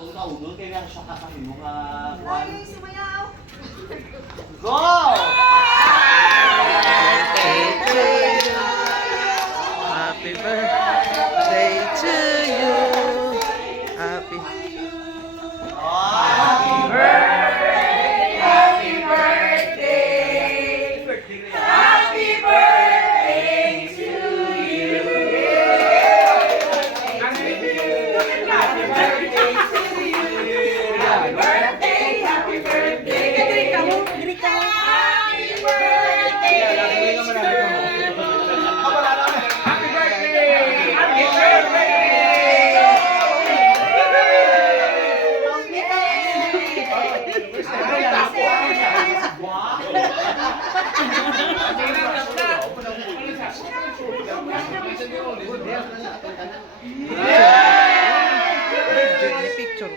Una-una, kaya siya kakain mo nga. Layo yung sumayaw. Go! Happy birthday to you. Happy. Happy birthday! Happy birthday! Happy birthday to you! Happy birthday to you! Happy birthday! Happy birthday! Diri ka mo. Happy birthday! Happy birthday! Happy Picture.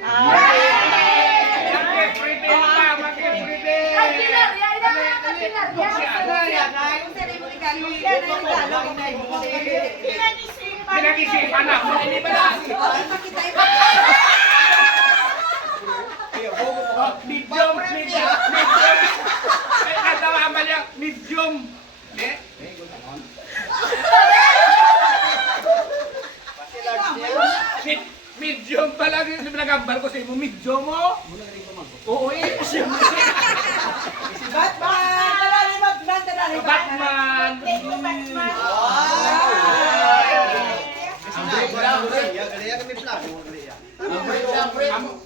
Pinag-isipan ako. Hindi ba na? Medium. Ay, natawa ba niya? Medium. Eh? Medium pala. Hindi ba nagambal ko sa iyo? Medium mo? Oo eh. Si Batman! Tara ni Batman! Tara ni Batman. Thank you, Batman!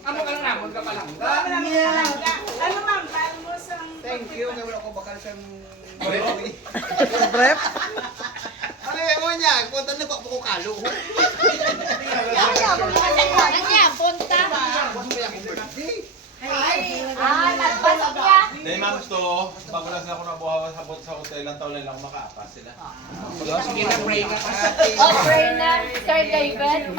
Amo ka lang namon ka palang. Ano ma'am? Paano mo sa... Thank you, kaya wala ko bakal sa Bref. Ay, mo niya, punta na ko kalo. Punta! Nagbasok niya! Dahil mga gusto, bago lang ako nabuhawan sa hotel, lang taon lang makaapas sila. Sige na, pray ka pa. Oh, pray na, Sir David.